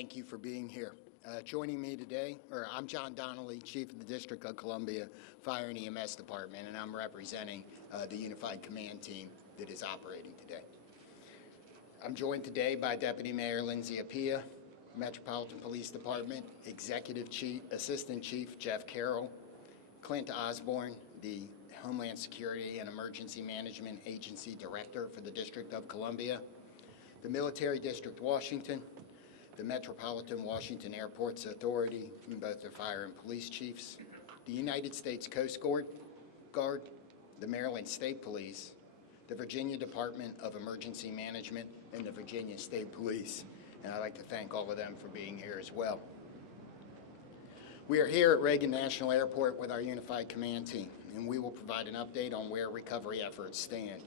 thank you for being here. Joining me today, I'm John Donnelly, Chief of the District of Columbia Fire and EMS Department, and I'm representing the Unified Command team that is operating today. I'm joined today by Deputy Mayor Lindsay Appiah, Metropolitan Police Department Assistant Chief Jeff Carroll, Clint Osborne, the Homeland Security and Emergency Management Agency Director for the District of Columbia, the Military District Washington, the Metropolitan Washington Airports Authority, and both the fire and police chiefs, the United States Coast Guard, the Maryland State Police, the Virginia Department of Emergency Management, and the Virginia State Police. And I'd like to thank all of them for being here as well. We are here at Reagan National Airport with our Unified Command team, and we will provide an update on where recovery efforts stand.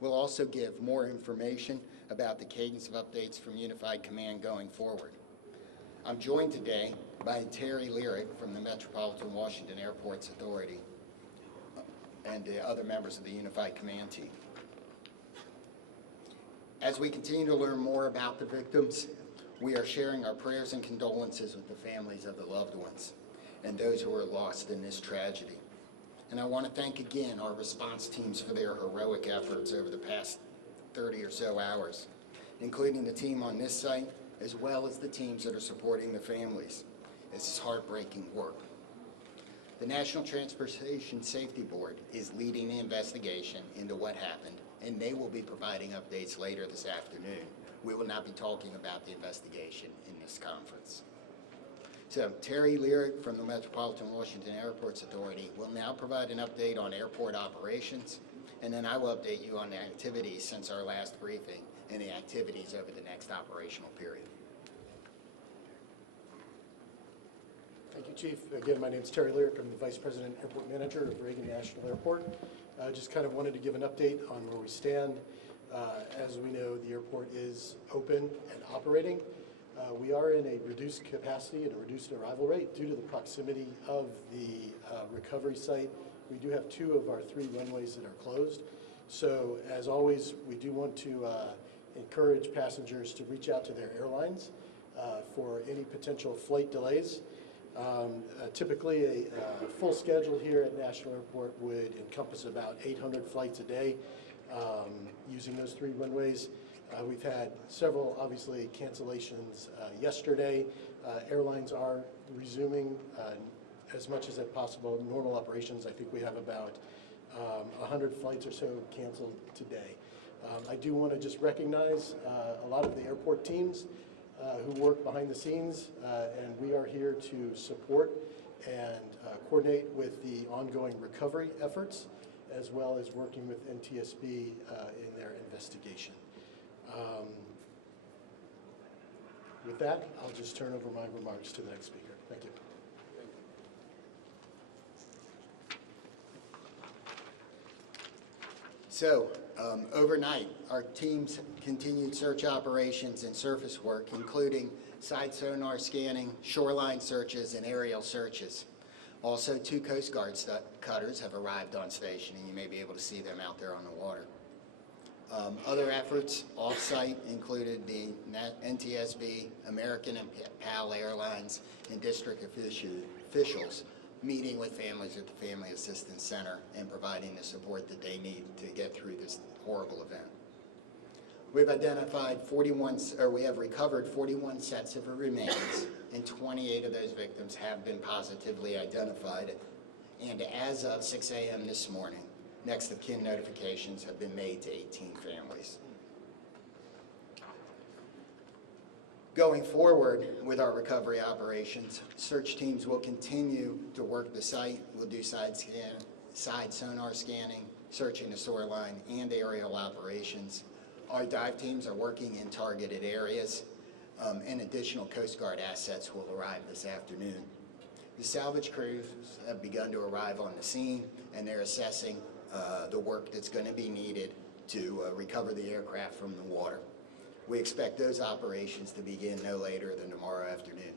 We'll also give more information about the cadence of updates from Unified Command going forward. I'm joined today by Terry Lyric from the Metropolitan Washington Airports Authority and the other members of the Unified Command team. As we continue to learn more about the victims, we are sharing our prayers and condolences with the families of the loved ones and those who are lost in this tragedy. And I want to thank again our response teams for their heroic efforts over the past 30 or so hours, including the team on this site, as well as the teams that are supporting the families. This is heartbreaking work. The National Transportation Safety Board is leading the investigation into what happened, and they will be providing updates later this afternoon. We will not be talking about the investigation in this conference. So Terry Lyric from the Metropolitan Washington Airports Authority will now provide an update on airport operations, and then I will update you on the activities since our last briefing and the activities over the next operational period. Thank you, Chief. Again, my name is Terry Lyric. I'm the Vice President Airport Manager of Reagan National Airport. Just kind of wanted to give an update on where we stand. As we know, the airport is open and operating. We are in a reduced capacity and a reduced arrival rate due to the proximity of the recovery site. We do have 2 of our 3 runways that are closed. So as always, we do want to encourage passengers to reach out to their airlines for any potential flight delays. Typically, a full schedule here at National Airport would encompass about 800 flights a day using those 3 runways. We've had several, obviously, cancellations yesterday. Airlines are resuming as much as possible normal operations. I think we have about 100 flights or so canceled today. I do want to just recognize a lot of the airport teams who work behind the scenes, and we are here to support and coordinate with the ongoing recovery efforts, as well as working with NTSB in their investigation. With that, I'll just turn over my remarks to the next speaker. Thank you. So, overnight, our teams continued search operations and surface work, including side sonar scanning, shoreline searches, and aerial searches. Also, 2 Coast Guard cutters have arrived on station, and you may be able to see them out there on the water. Other efforts off-site included the NTSB, American and PAL Airlines, and district officials meeting with families at the Family Assistance Center and providing the support that they need to get through this horrible event. We have recovered 41 sets of remains, and 28 of those victims have been positively identified. And as of 6 a.m. this morning, next of kin notifications have been made to 18 families. Going forward with our recovery operations, search teams will continue to work the site. We'll do side sonar scanning, searching the shoreline, and aerial operations. Our dive teams are working in targeted areas, and additional Coast Guard assets will arrive this afternoon. The salvage crews have begun to arrive on the scene, and they're assessing the work that's going to be needed to recover the aircraft from the water. We expect those operations to begin no later than tomorrow afternoon.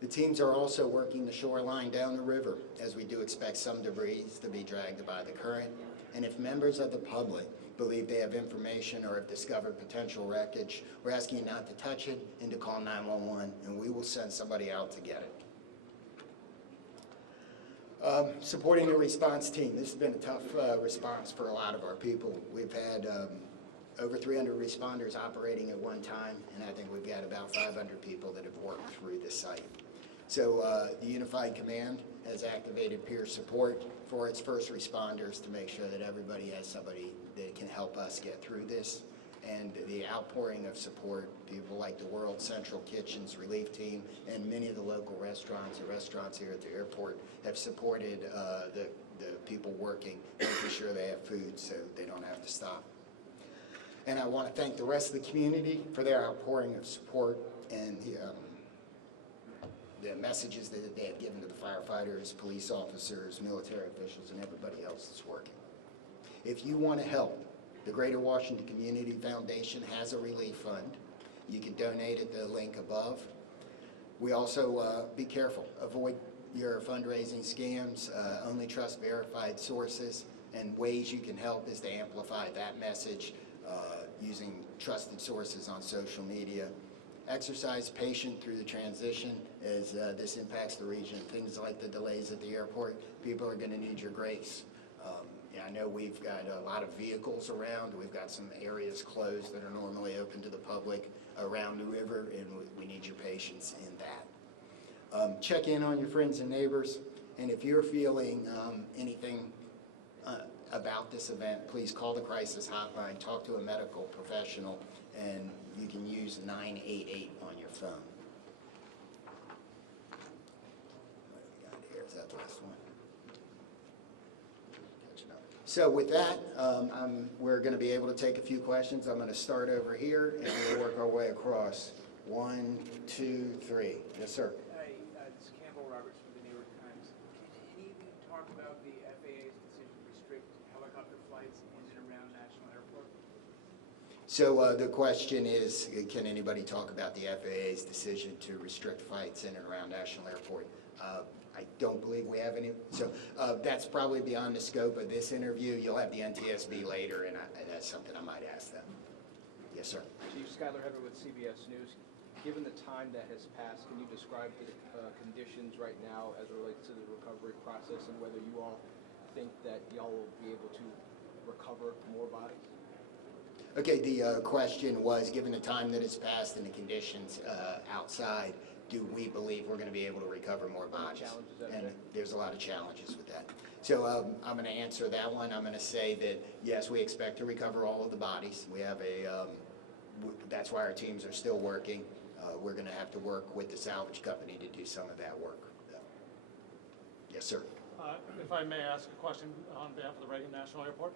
The teams are also working the shoreline down the river, as we do expect some debris to be dragged by the current. And if members of the public believe they have information or have discovered potential wreckage, we're asking you not to touch it and to call 911, and we will send somebody out to get it. Supporting the response team. This has been a tough response for a lot of our people. We've had over 300 responders operating at one time, and I think we've got about 500 people that have worked through the site. So the Unified Command has activated peer support for its first responders to make sure that everybody has somebody that can help us get through this. And the outpouring of support, people like the World Central Kitchen's relief team and many of the local restaurants here at the airport have supported the people working, making sure they have food so they don't have to stop. And I want to thank the rest of the community for their outpouring of support and the messages that they have given to the firefighters, police officers, military officials, and everybody else that's working. If you want to help, the Greater Washington Community Foundation has a relief fund. You can donate at the link above. We also, be careful, avoid your fundraising scams, only trust verified sources, and ways you can help is to amplify that message using trusted sources on social media. Exercise patience through the transition as this impacts the region. Things like the delays at the airport, people are going to need your grace. I know we've got a lot of vehicles around. We've got some areas closed that are normally open to the public around the river, and we need your patience in that. Check in on your friends and neighbors, and if you're feeling anything about this event, please call the crisis hotline, talk to a medical professional, and you can use 988 on your phone. What do we got here? Is that the last one? So with that, we're going to be able to take a few questions. I'm going to start over here, and we'll work our way across. 1, 2, 3. Yes, sir. Hi, this is Campbell Roberts from the New York Times. Can any of you talk about the FAA's decision to restrict helicopter flights in and around National Airport? So the question is, can anybody talk about the FAA's decision to restrict flights in and around National Airport? I don't believe we have any. So that's probably beyond the scope of this interview. You'll have the NTSB later, and that's something I might ask them. Yes, sir. Chief Skylar Heather with CBS News. Given the time that has passed, can you describe the conditions right now as it relates to the recovery process and whether you all think that y'all will be able to recover more bodies? Okay, the question was, given the time that has passed and the conditions outside, do we believe we're going to be able to recover more bodies? And there's a lot of challenges with that. So I'm going to answer that one. I'm going to say that, yes, we expect to recover all of the bodies. We have that's why our teams are still working. We're going to have to work with the salvage company to do some of that work. Yes, sir. If I may ask a question on behalf of the Reagan National Airport.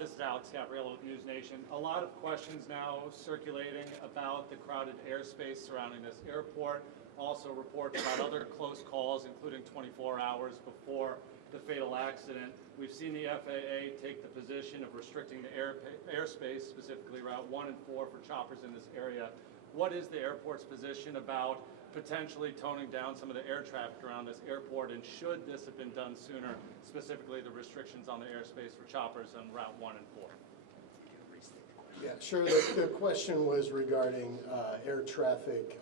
This is Alex Gabriello with News Nation. A lot of questions now circulating about the crowded airspace surrounding this airport. Also reports about other close calls, including 24 hours before the fatal accident. We've seen the FAA take the position of restricting the airspace, specifically Route 1 and 4 for choppers in this area. What is the airport's position about potentially toning down some of the air traffic around this airport, and should this have been done sooner, specifically the restrictions on the airspace for choppers on Route 1 and 4? Yeah, sure. The question was regarding air traffic,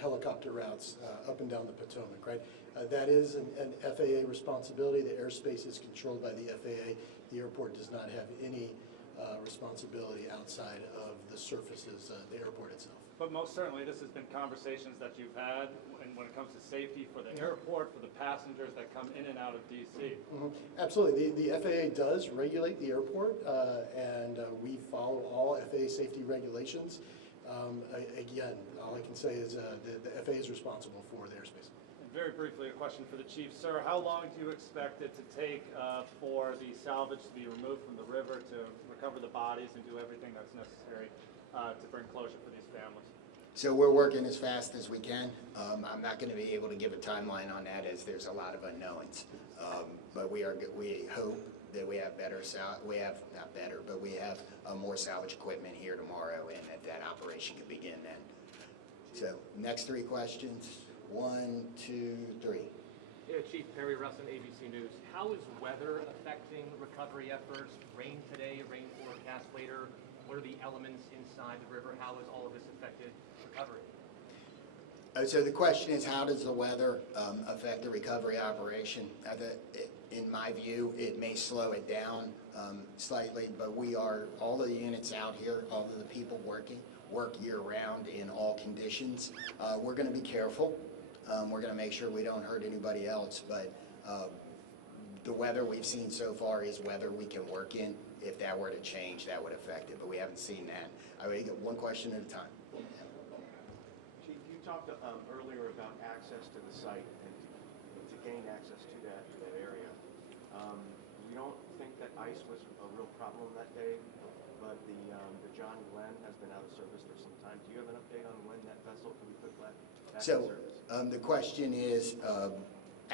helicopter routes up and down the Potomac, right? That is an FAA responsibility. The airspace is controlled by the FAA. The airport does not have any responsibility outside of the surfaces, the airport itself. But most certainly, this has been conversations that you've had, and when it comes to safety for the airport, for the passengers that come in and out of D.C. Mm-hmm. Absolutely. The FAA does regulate the airport, and we follow all FAA safety regulations. Again, all I can say is the FAA is responsible for the airspace. And very briefly, a question for the chief. Sir, how long do you expect it to take for the salvage to be removed from the river to recover the bodies and do everything that's necessary to bring closure for these families? So we're working as fast as we can. I'm not going to be able to give a timeline on that as there's a lot of unknowns. But we hope that we have we have more salvage equipment here tomorrow, and that operation can begin then. So next three questions. 1, 2, 3. Chief Perry Russin, ABC News. How is weather affecting recovery efforts? Rain today, rain forecast later. What are the elements inside the river? How has all of this affected recovery? So the question is, how does the weather affect the recovery operation? In my view, it may slow it down slightly, but all of the units out here, all of the people work year-round in all conditions. We're going to be careful. We're going to make sure we don't hurt anybody else, but the weather we've seen so far is weather we can work in. If that were to change, that would affect it, but we haven't seen that. I would get one question at a time. Chief, you talked earlier about access to the site and to gain access to that area. We don't think that ice was a real problem that day, but the John Glenn has been out of service for some time. Do you have an update on when that vessel can be put back in So service? the question is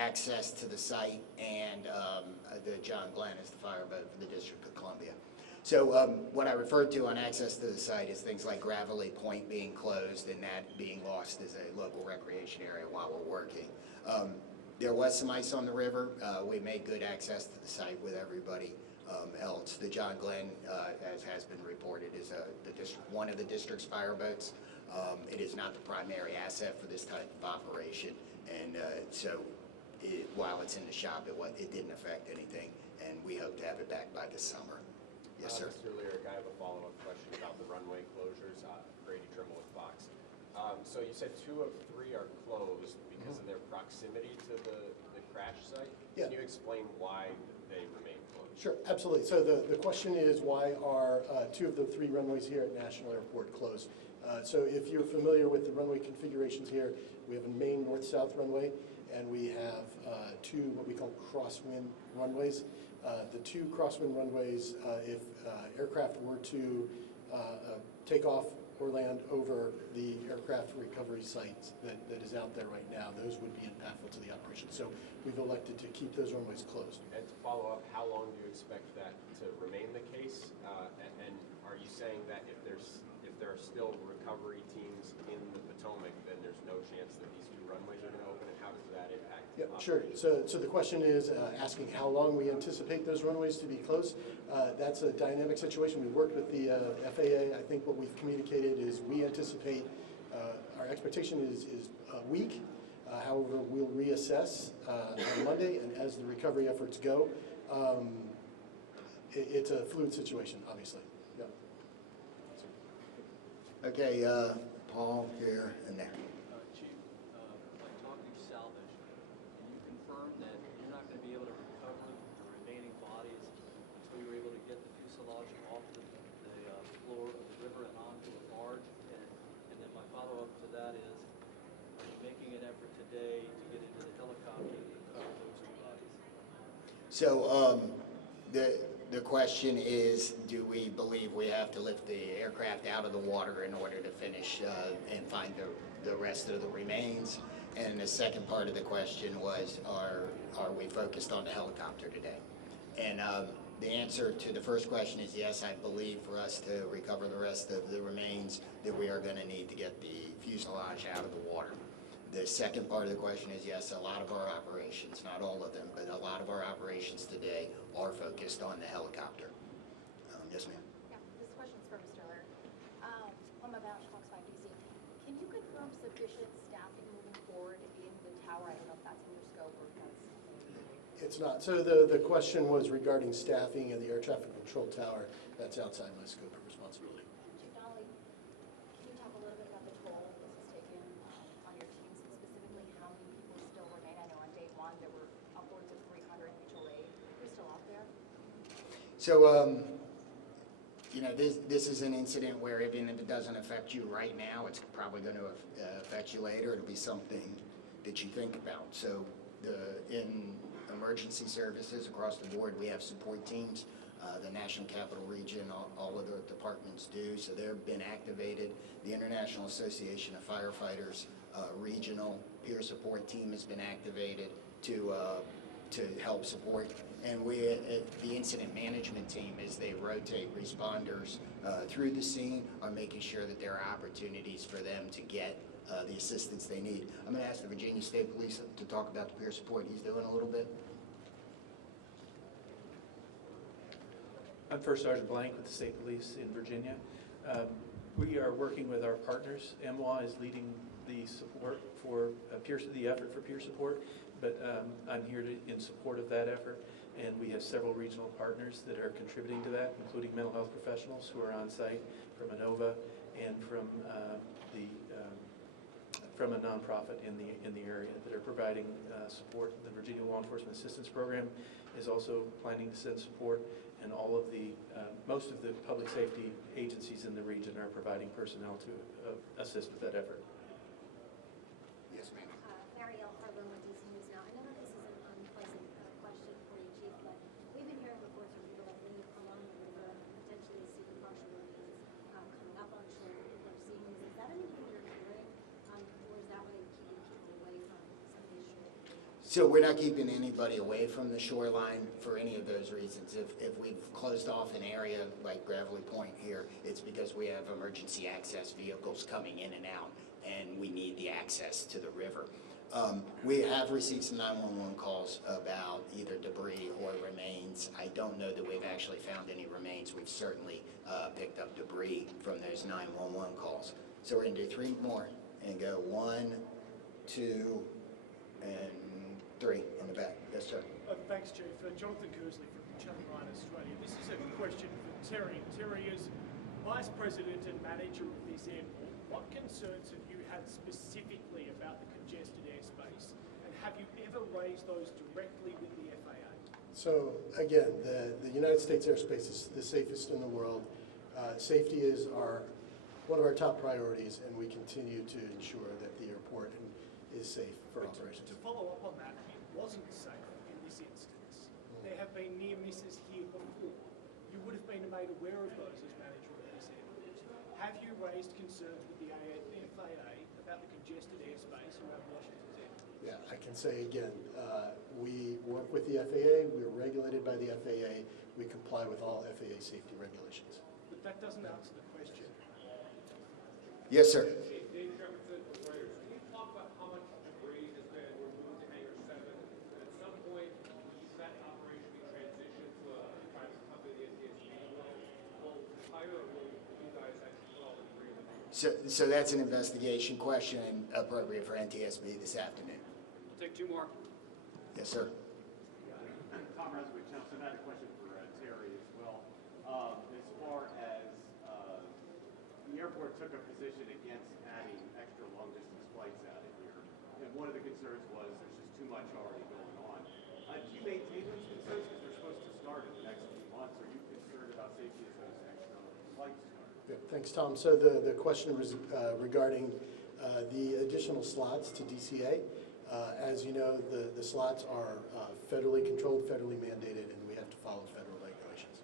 access to the site and the John Glenn is the fireboat for the District of Columbia. So what I referred to on access to the site is things like Gravelly Point being closed and that being lost as a local recreation area while we're working. There was some ice on the river. We made good access to the site with everybody else. The John Glenn, as has been reported, is one of the district's fireboats. It is not the primary asset for this type of operation, and while it's in the shop, it didn't affect anything, and we hope to have it back by this summer. Yes, sir. Mr. Lyric, I have a follow-up question about the runway closures. Grady Trimble with Fox. So you said 2 of 3 are closed because of their proximity to the crash site. Yeah. Can you explain why they remain closed? Sure, absolutely. So the question is, why are 2 of the 3 runways here at National Airport closed? So if you're familiar with the runway configurations here, we have a main north-south runway, and we have 2 what we call crosswind runways. The 2 crosswind runways, if aircraft were to take off or land over the aircraft recovery site that is out there right now, those would be impactful to the operation. So we've elected to keep those runways closed. And to follow up, how long do you expect that to remain the case? And are you saying that if there are still recovery teams in the Potomac, then there's no chance that these 2 runways are going to open, and how does that impact Yeah, sure. So the question is asking how long we anticipate those runways to be closed. That's a dynamic situation. We worked with the FAA. I think what we've communicated is we anticipate, our expectation is a week. However, we'll reassess on Monday, and as the recovery efforts go, it's a fluid situation, obviously. Yeah. Okay, Paul here and there. Chief, by talking salvage, can you confirm that you're not going to be able to recover the remaining bodies until you're able to get the fuselage off the floor of the river and onto a barge? And then my follow-up to that is, are you making an effort today to get into the helicopter to recover those 2 bodies? So the question is, do we believe we have to lift the aircraft out of the water in order to finish and find the rest of the remains? And the second part of the question was, are we focused on the helicopter today? And the answer to the first question is yes. I believe for us to recover the rest of the remains that we are going to need to get the fuselage out of the water. The second part of the question is yes, a lot of our operations, not all of them, but a lot of our operations today are focused on the helicopter. Yes, ma'am. Yeah, this question's for Mr. Lyric. I'm about Fox 5 DC. Can you confirm sufficient staffing moving forward in the tower? I don't know if that's in your scope or if that's something. It's not. So the question was regarding staffing in the air traffic control tower. That's outside my scope of responsibility. Chief Donnelly, can you talk a little bit about the toll this has taken on your teams, and specifically how many people still remain? I know on day 1 there were upwards of 300 mutual aid. Who's still out there? So, this is an incident where even if it doesn't affect you right now, it's probably going to affect you later. It'll be something that you think about. So in emergency services across the board, we have support teams. The National Capital Region, all of the departments do, so they've been activated. The International Association of Firefighters regional peer support team has been activated to help support. And the incident management team, as they rotate responders through the scene, are making sure that there are opportunities for them to get the assistance they need. I'm going to ask the Virginia State Police to talk about the peer support he's doing a little bit. I'm First Sergeant Blank with the State Police in Virginia. We are working with our partners. MWA is leading the support for the effort for peer support, but I'm here in support of that effort. And we have several regional partners that are contributing to that, including mental health professionals who are on site from ANOVA and from a nonprofit in the area that are providing support. The Virginia Law Enforcement Assistance Program is also planning to send support, and all of the most of the public safety agencies in the region are providing personnel to assist with that effort. Yes, ma'am. Marielle Harlan with DC News Now. I know that this is an unpleasant question for you, Chief, but we've been hearing reports from people that live along the river and potentially see the partial remains coming up on shore. People are seeing these. Is that anything you're hearing, or is that way keeping people away from some of these shore? So we're not keeping anybody away from the shoreline for any of those reasons. If we've closed off an area like Gravelly Point here, it's because we have emergency access vehicles coming in and out, and we need the access to the river. We have received some 911 calls about either debris or remains. I don't know that we've actually found any remains. We've certainly picked up debris from those 911 calls. So we're going to do 3 more and go 1, 2, and 3 in the back. Yes, sir. Thanks, Chief. Jonathan Kersley from Channel 9 Australia. This is a question for Terry. Terry, as Vice President and Manager of this airport, what concerns have you had specifically about the congested airspace, and have you ever raised those directly with the FAA? So again, the United States airspace is the safest in the world. Safety is one of our top priorities, and we continue to ensure that the airport is safe for operations. To follow up on that, it wasn't safe in this instance. There have been near misses here before. You would have been made aware of those as manager of this airport. Have you raised concerns with the FAA about the congested airspace around Washington's airport? Yeah, I can say again, we work with the FAA, we're regulated by the FAA, we comply with all FAA safety regulations. But that doesn't answer the question. Yes, sir. Can you talk about how much debris has been removed to Hangar 7? At some point, that operation be transitioned to a private company, the NTSB will hire, or will you guys actually put all the debris in the hangar? So that's an investigation question appropriate for NTSB this afternoon. We'll take 2 more. Yes, sir. Tom Reswick, Chelsea. I had a question for Terry as well. As far as the airport took a position against adding extra long-distance flights out of here, and one of the concerns was there's just too much already going on. Do you maintain those concerns because they're supposed to start in the next few months? Are you concerned about safety as those extra flights start? Yeah, thanks, Tom. So the question was regarding the additional slots to DCA. As you know, the slots are federally controlled, federally mandated, and we have to follow federal regulations.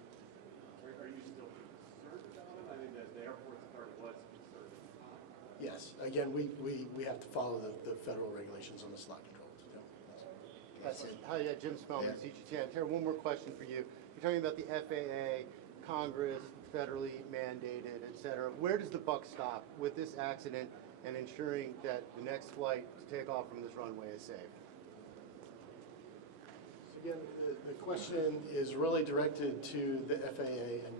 Are you still concerned about it? I mean, the airport authority was concerned at the time. Yes, again, we have to follow the federal regulations on the slot controls. Yeah. That's it. Hi, Jim Spellman, Yeah. CGTN. Terry, one more question for you. You're talking about the FAA, Congress, federally mandated, et cetera. Where does the buck stop with this accident and ensuring that the next flight to take off from this runway is safe? So again, the question is really directed to the FAA and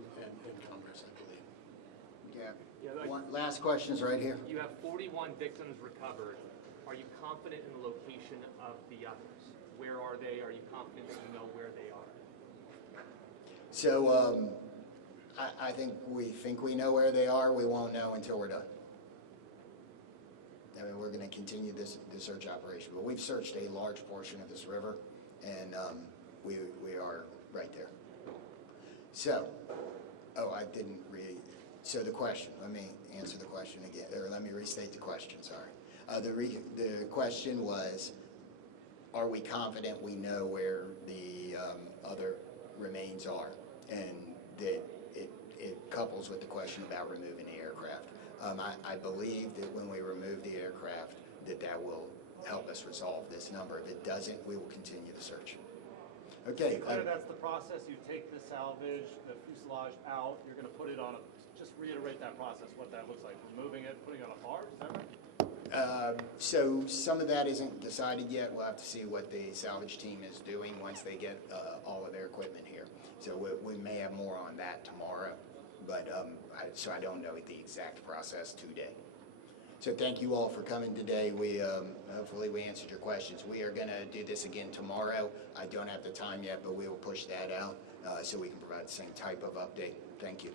Congress, I believe. Yeah. Last question's right here. You have 41 victims recovered. Are you confident in the location of the others? Where are they? Are you confident that you know where they are? So I think we know where they are. We won't know until we're done. I mean, we're going to continue this search operation, but we've searched a large portion of this river, and we are right there. So, I didn't read. So the question. Let me answer the question again, or let me restate the question. Sorry. The question was, are we confident we know where the other remains are, and that it couples with the question about removing the aircraft. I believe that when we remove the aircraft, that will help us resolve this number. If it doesn't, we will continue the search. Okay. Claire, that's the process. You take the salvage, the fuselage out. You're going to put it on just reiterate that process, what that looks like. Removing it, putting it on a barge, is that right? So some of that isn't decided yet. We'll have to see what the salvage team is doing once they get all of their equipment here. So we may have more on that tomorrow, but so I don't know the exact process today. So thank you all for coming today. Hopefully we answered your questions. We are going to do this again tomorrow. I don't have the time yet, but we will push that out so we can provide the same type of update. Thank you.